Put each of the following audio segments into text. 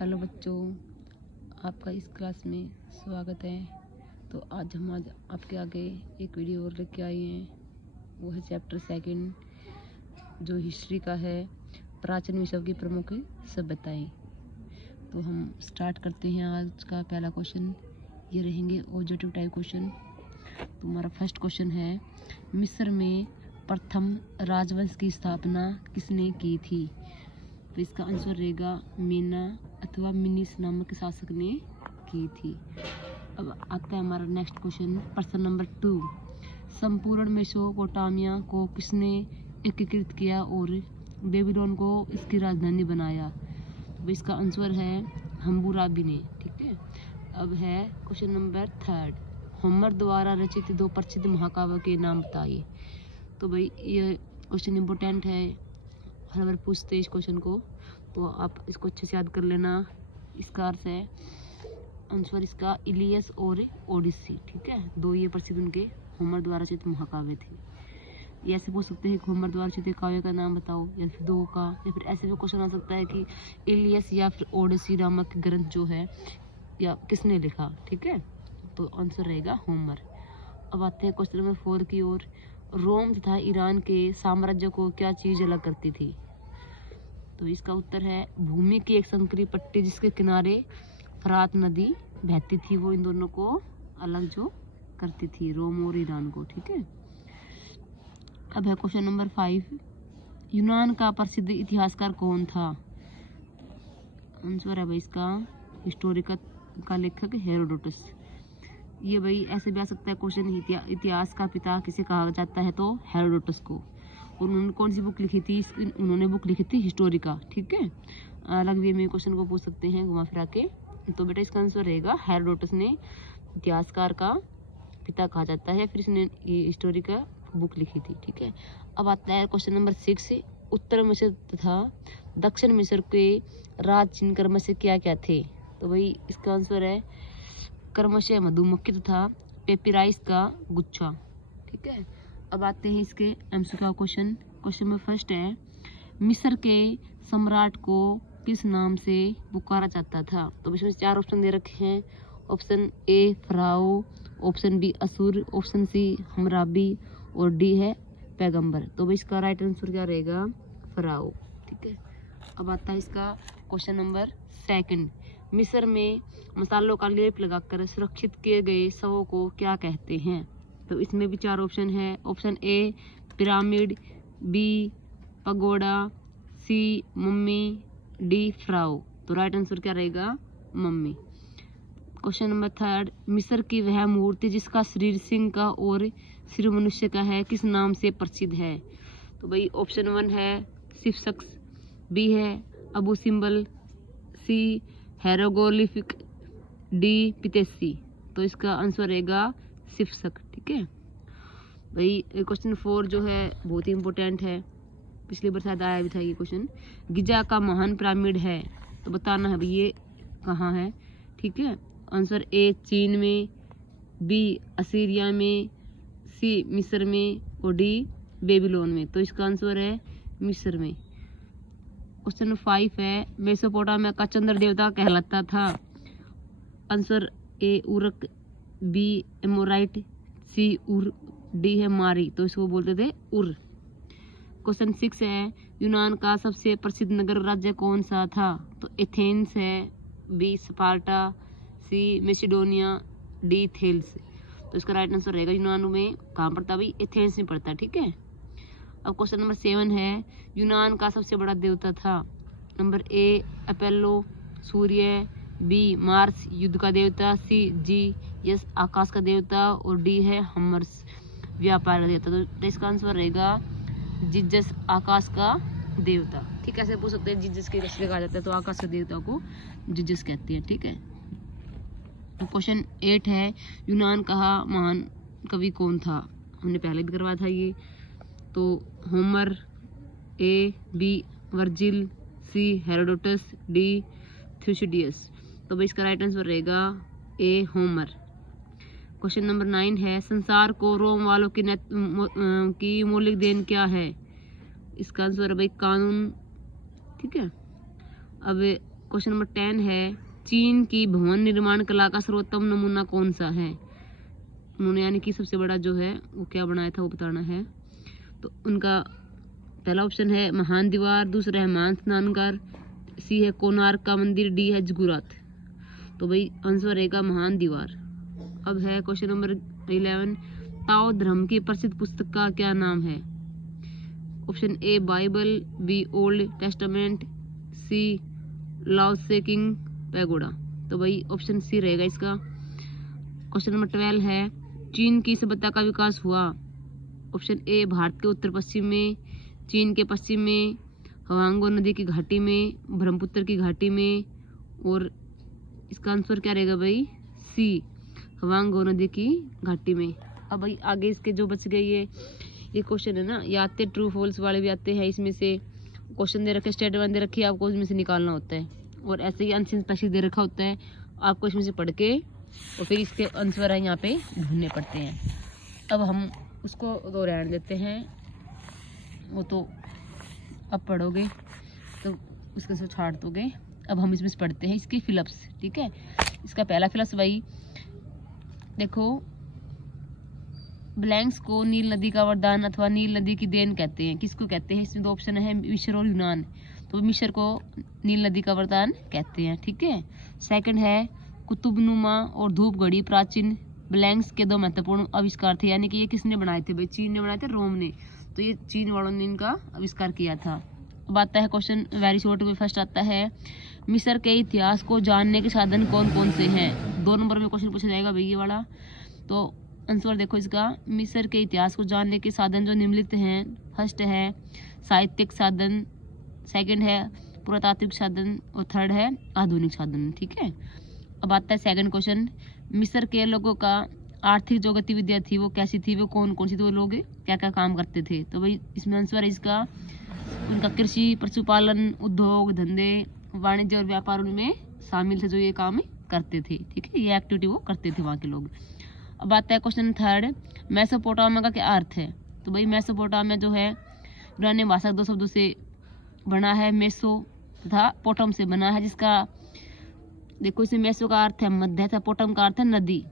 Hello बच्चों, आपका इस क्लास में स्वागत है। तो आज आपके आगे एक वीडियो और लेके आए हैं। वो है चैप्टर 2 जो हिस्ट्री का है, प्राचीन विश्व की प्रमुख सभ्यताएं। तो हम स्टार्ट करते हैं। आज का पहला क्वेश्चन ये रहेंगे ऑब्जेक्टिव टाइप क्वेश्चन। तो हमारा फर्स्ट क्वेश्चन है, मिस्र में प्रथम राजवंश की स्थापना किसने की थी? तो इसका आंसर रहेगा मेना अथवा मिनिस नामक शासक ने की थी। अब आता है हमारा नेक्स्ट क्वेश्चन, प्रश्न नंबर 2। संपूर्ण मेसोपोटामिया को किसने एकीकृत किया और बेबीलोन को इसकी राजधानी बनाया? तो इसका आंसर है हम्मुराबी ने। ठीक है। अब है क्वेश्चन नंबर 3, होमर द्वारा रचित 2 प्रसिद्ध महाकाव्य के नाम बताइए। तो भाई ये क्वेश्चन इम्पोर्टेंट है, हर बार पूछते हैं इस क्वेश्चन को, तो आप इसको अच्छे से याद कर लेना। इसका अर्थ है आंसर इसका इलियस और ओडिसी। ठीक है, 2 ये प्रसिद्ध उनके होमर द्वारा रचित महाकाव्य थे। ये ऐसे पूछ सकते हैं कि होमर द्वारा रचित काव्य का नाम बताओ, या फिर 2 का, या फिर ऐसे भी क्वेश्चन आ सकता है कि इलियस या फिर ओडिसी नामक ग्रंथ जो है या किसने लिखा। ठीक है, तो आंसर रहेगा होमर। अब आते हैं क्वेश्चन नंबर 4 की ओर। रोम तथा ईरान के साम्राज्य को क्या चीज अलग करती थी? तो इसका उत्तर है भूमि की एक संकरी पट्टी जिसके किनारे फरात नदी बहती थी, वो इन दोनों को अलग जो करती थी, रोम और ईरान को। ठीक है। अब है क्वेश्चन नंबर 5, यूनान का प्रसिद्ध इतिहासकार कौन था? आंसर है भाई इसका हिस्टोरिका का लेखक हेरोडोटस। ये भाई ऐसे भी आ सकता है क्वेश्चन, इतिहास का पिता किसे कहा जाता है? तो हेरोडोटस को। और उन्होंने कौन सी बुक लिखी थी? उन्होंने बुक लिखी थी हिस्टोरिका। ठीक है, अलग वे में क्वेश्चन को पूछ सकते हैं घुमा फिरा के। तो बेटा इसका आंसर रहेगा हेरोडोटस ने इतिहासकार का पिता कहा जाता है, फिर इसने ये हिस्टोरिका बुक लिखी थी। ठीक है। अब आता है क्वेश्चन नंबर 6, उत्तर मिस्र तथा दक्षिण मिस्र के राज चिन्ह क्रमशः क्या क्या थे? तो भाई इसका आंसर है क्रमशः मधुमक्खी तथा पेपिराइस का गुच्छा। ठीक है। अब आते हैं इसके एमसीक्यू का क्वेश्चन। क्वेश्चन में फर्स्ट है, मिस्र के सम्राट को किस नाम से पुकारा जाता था? तो इसमें 4 ऑप्शन दे रखे हैं। Option A pharaoh, option B असुर, ऑप्शन सी हम्मुराबी और डी है पैगंबर। तो भाई इसका राइट आंसर क्या रहेगा? फराओ। ठीक है। अब आता है इसका क्वेश्चन नंबर 2, मिस्र में मसालों का लेप लगाकर सुरक्षित किए गए शवों को क्या कहते हैं? तो इसमें भी 4 ऑप्शन है। Option A pyramid, B pagoda, C mummy, D pharaoh. तो राइट आंसर क्या रहेगा? मम्मी। क्वेश्चन नंबर 3, मिस्र की वह मूर्ति जिसका शरीर सिंह का और सिर मनुष्य का है किस नाम से प्रसिद्ध है? तो भाई ऑप्शन 1 है स्फिंक्स, बी है अबू सिम्बल, सी हेरोग्लिफिक, डी पितेसी। तो इसका आंसर रहेगा स्फिंक्स। ठीक है भाई। क्वेश्चन 4 जो है बहुत ही इंपॉर्टेंट है, पिछली बार शायद आया भी था ये क्वेश्चन। गिजा का महान पिरामिड है, तो बताना है भाई ये कहाँ है। ठीक है। आंसर ए चीन में, बी असीरिया में, सी मिस्र में और डी बेबीलोन में। तो इसका आंसर है मिस्र में। क्वेश्चन 5 है, मेसोपोटामिया का चंद्र देवता कहलाता था? आंसर ए उरक, बी एमोराइट, सी उर, डी है मारी। तो इसको बोलते थे उर। क्वेश्चन 6 है, यूनान का सबसे प्रसिद्ध नगर राज्य कौन सा था? तो एथेंस है, बी स्पार्टा, सी मैसिडोनिया, डी थेल्स। तो इसका राइट आंसर रहेगा यूनान में कहाँ पड़ता? भाई एथेंस में पड़ता। ठीक है। अब क्वेश्चन नंबर 7 है, यूनान का सबसे बड़ा देवता था? नंबर ए अपोलो सूर्य, बी मार्स युद्ध का देवता, सी जी यस आकाश का देवता और डी है हर्मस व्यापार का देवता। तो इसका आंसर रहेगा जिजस आकाश का देवता। ठीक है, ऐसे पूछ सकते हैं जिजस के कैसे कहा जाता है? तो आकाश के देवता को जिजस कहते हैं। ठीक है। क्वेश्चन 8 है, यूनान का महान कवि कौन था? हमने पहले भी करवाया था ये। तो Homer, A B Virgil, C Herodotus, D Thucydides. तो भाई इसका राइट आंसर रहेगा ए होमर। क्वेश्चन नंबर 9 है, संसार को रोम वालों की मौलिक देन क्या है? इसका आंसर है भाई कानून। ठीक है। अब क्वेश्चन नंबर 10 है, चीन की भवन निर्माण कला का सर्वोत्तम नमूना कौन सा है? उन्होंने यानी कि सबसे बड़ा जो है वो क्या बनाया था वो बताना है। तो उनका पहला ऑप्शन है महान दीवार, दूसरा है महान स्नानघर, सी है कोणार्क का मंदिर, डी है जगुरात। तो भाई आंसर रहेगा महान दीवार। अब है क्वेश्चन नंबर 11, ताओ धर्म की प्रसिद्ध पुस्तक का क्या नाम है? Option A Bible, B Old Testament, C Lao Tzu king pagoda. तो भाई ऑप्शन सी रहेगा इसका। क्वेश्चन नंबर 12 है, चीन की सभ्यता का विकास हुआ? ऑप्शन ए भारत के उत्तर पश्चिम में, चीन के पश्चिम में, हवांगो नदी की घाटी में, ब्रह्मपुत्र की घाटी में, और इसका आंसर क्या रहेगा भाई? सी हवांगो नदी की घाटी में। अब भाई आगे इसके जो बच गए ये क्वेश्चन है ना, ये आते ट्रू फॉल्स वाले भी आते हैं। इसमें से क्वेश्चन दे रखे, स्टेटमेंट दे रखी है, आपको इसमें से निकालना होता है, और ऐसे ही आंसर स्पेशल दे रखा होता है, आपको इसमें से पढ़ के और फिर इसके आंसर है यहाँ पे ढूंढने पड़ते हैं। अब हम उसको तो रहने देते हैं, वो तो अब पढ़ोगे तो उसके से छाड़ दोगे। अब हम इसमें से पढ़ते हैं इसके फिलअप्स, ठीक है। इसका पहला फिलअप्स भाई देखो, ब्लैंक्स को नील नदी का वरदान अथवा नील नदी की देन कहते हैं। किसको कहते हैं? इसमें दो ऑप्शन है, मिस्र और यूनान। तो मिस्र को नील नदी का वरदान कहते हैं, ठीक है। सेकंड है कुतुबनुमा और धूप घड़ी प्राचीन ब्लैंक्स के दो महत्वपूर्ण आविष्कार थे। यानी कि ये किसने बनाए थे भाई? चीन ने बनाए थे, रोम ने। तो ये चीन वालों ने इनका आविष्कार किया था। अब आता है क्वेश्चन वेरी शॉर्ट में, फर्स्ट आता है, मिस्र के इतिहास को जानने के साधन कौन कौन से हैं? 2 नंबर में क्वेश्चन पूछा जाएगा भाई ये वाला। तो आंसर देखो इसका, मिस्र के इतिहास को जानने के साधन जो निम्नलिखित हैं, फर्स्ट है साहित्यिक साधन, सेकंड है पुरातात्विक साधन, और थर्ड है आधुनिक साधन, ठीक है। अब आता है सेकंड क्वेश्चन, मिस्र के लोगों का आर्थिक जो गतिविधियां थी वो कैसी थी, वो कौन कौन सी थी, वो लोग क्या क्या काम करते थे? तो भाई इसमें आंसर है इसका, उनका कृषि, पशुपालन, उद्योग धंधे, वाणिज्य और व्यापार उनमें शामिल थे, जो ये काम करते थे, ठीक है। ये एक्टिविटी वो करते थे वहाँ के लोग। अब आता है क्वेश्चन थर्ड, मेसोपोटामिया का क्या अर्थ है? तो भाई मेसोपोटामिया जो है यूनानी भाषा 2 शब्दों से बना है, मेसो तथा पोटम से बना है, जिसका देखो इसमें मेसो का अर्थ है मध्य तथा पोटम का अर्थ है नदी।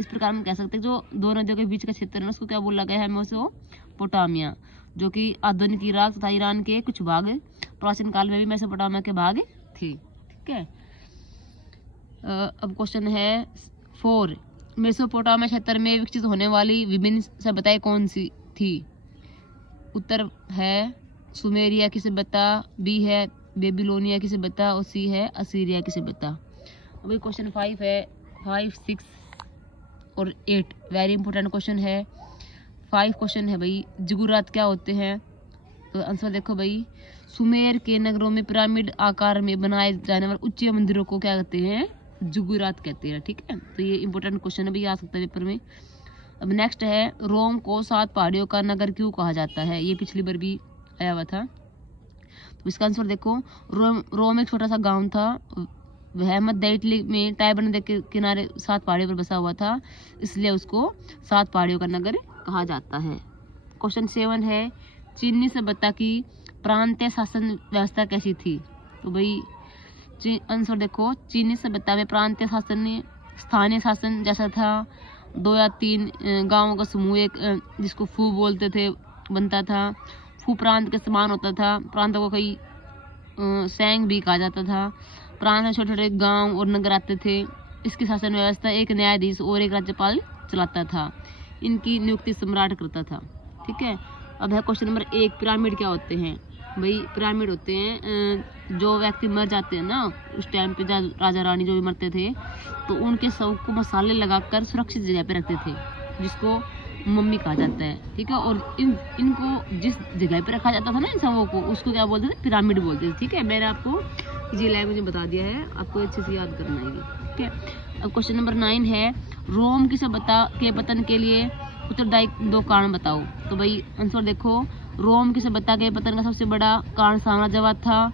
इस प्रकार हम कह सकते हैं जो दो नदियों के बीच का क्षेत्र है उसको क्या बोला गया है? मेसोपोटामिया, जो कि आधुनिक इराक तथा ईरान के कुछ भाग प्राचीन काल में भी मेसोपोटामिया के भाग थे, ठीक है। अब क्वेश्चन है 4, मेसोपोटामिया क्षेत्र में विकसित होने वाली विभिन्न सभ्यताएं कौन सी थी? उत्तर है सुमेरिया की सभ्यता, बी है बेबीलोनिया की सभ्यता, और सी है असीरिया की सभ्यता। अभी क्वेश्चन 5 है, 5, 6 और 8 वेरी इंपॉर्टेंट क्वेश्चन है। 5 क्वेश्चन है भाई, जगुरात क्या होते हैं? तो आंसर देखो भाई, सुमेर के नगरों में पिरामिड आकार में बनाए जाने वाले उच्च मंदिरों को क्या कहते हैं? जगुरात कहते हैं, ठीक है। तो ये इंपॉर्टेंट क्वेश्चन है भाई, आ सकता है पेपर में। अब नेक्स्ट है, रोम को 7 पहाड़ियों का नगर क्यों कहा जाता है? ये पिछली बार भी आया हुआ था। तो इसका आंसर देखो, रोम एक छोटा सा गांव था, वह मध्य इटली में टाइबर नदी के किनारे 7 पहाड़ियों पर बसा हुआ था, इसलिए उसको 7 पहाड़ियों का नगर कहा जाता है। क्वेश्चन 7 है, चीनी सभ्यता की प्रांतीय शासन व्यवस्था कैसी थी? तो भाई आंसर देखो, चीनी सभ्यता में प्रांतीय शासन स्थानीय शासन जैसा था। 2 या 3 गांवों का समूह एक जिसको फू बोलते थे बनता था। फू प्रांत के समान होता था। प्रांतों को कई सैंग भी कहा जाता था। प्रांत में छोटे छोटे गांव और नगर आते थे। इसकी शासन व्यवस्था एक न्यायाधीश और एक राज्यपाल चलाता था। इनकी नियुक्ति सम्राट करता था, ठीक है। अब है क्वेश्चन नंबर 1, पिरामिड क्या होते हैं? भाई पिरामिड होते हैं जो व्यक्ति मर जाते हैं ना, उस टाइम पे राजा रानी जो भी मरते थे तो उनके शव को मसाले लगाकर सुरक्षित जगह पे रखते थे, जिसको मम्मी कहा जाता है, ठीक है। और इनको जिस जगह पे रखा जाता था ना इन शवों को, उसको क्या बोलते थे? पिरामिड बोलते थे, ठीक है। मैंने आपको इजी लैंग्वेज में बता दिया है, आपको अच्छे से याद करना है, ठीक है। अब क्वेश्चन नंबर 9 है, रोम की सभ्यता के पतन के लिए उत्तरदायी 2 कारण बताओ। तो भाई आंसर देखो, रोम की सभ्यता के पतन का सबसे बड़ा कारण साम्राज्यवाद था।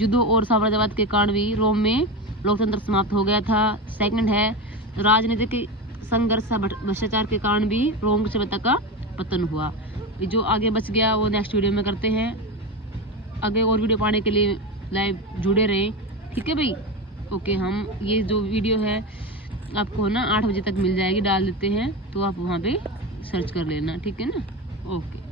युद्धों और साम्राज्यवाद के कारण भी रोम में लोकतंत्र समाप्त हो गया था। सेकंड है, राजनीतिक संघर्ष भ्रष्टाचार के कारण भी रोम की सभ्यता का पतन हुआ। जो आगे बच गया वो नेक्स्ट वीडियो में करते हैं। आगे और वीडियो पाने के लिए लाइव जुड़े रहें। ठीक है भाई। ओके, हम ये जो वीडियो है आपको ना 8 बजे तक मिल जाएगी, डाल देते हैं, तो आप वहाँ पे सर्च कर लेना, ठीक है ना। ओके।